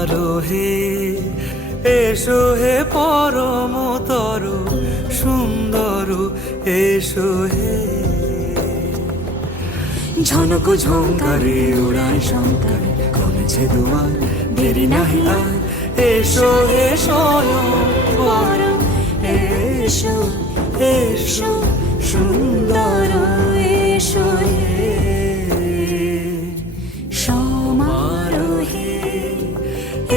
সমারোহে এসো হে পরমতর সুন্দর এসো হে। ঝনক ঝঙ্কারে উড়ান শঙ্কর কমেছে দুয়ার দেরি নাহি আর। এসো হে স্বয়ং বর এসো এসো সুন্দর এসো হে। সমারোহে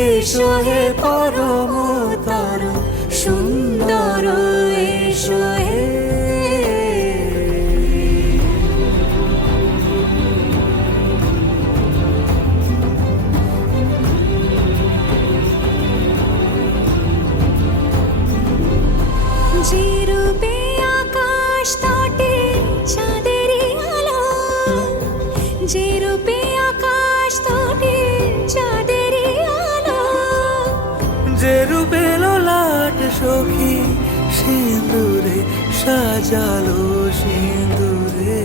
এসো হে পরমতর সুন্দর এসো হে। যে রূপে আকাশ তটে চাঁদেরই আলো, যে রূপে আকাশ তটে চাঁদেরই আলো, যে রূপে ললাট সখী সিঁদুরে সাজালো সিঁদুরে।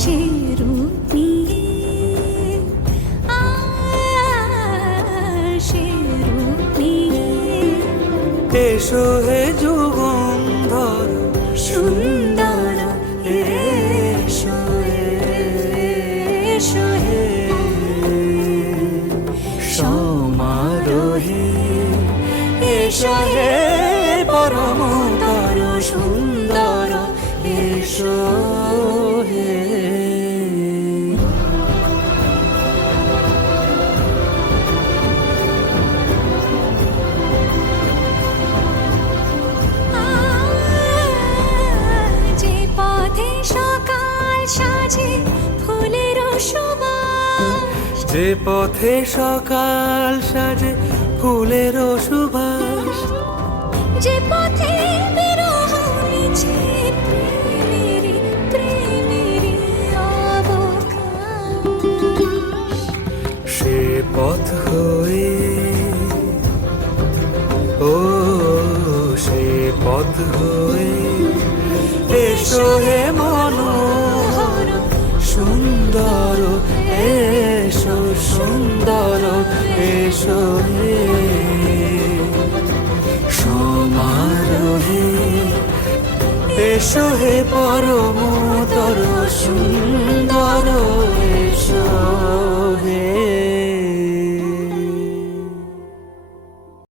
সে রূপ নিয়ে সে রূপ নিয়ে এসো হে যুগন্ধর সুন্দর এসো এসো হে। সমারোহে এসো হে পরমতর সুন্দর এসো হে। যে পথে সকাল সাজে ফুলের সুবাস, যে পথে সকাল সাজে ফুলের সুবাস, যে পথে বিরহ মিছে প্রেমেরই প্রেমেরই অবকাশ, সে পথ হয়ে ও সে পথ হয়ে এসো হে মনোহর সুন্দর এসো সুন্দর এসো হে। সমারোহে এসো হে পরমতর সুন্দর এসো।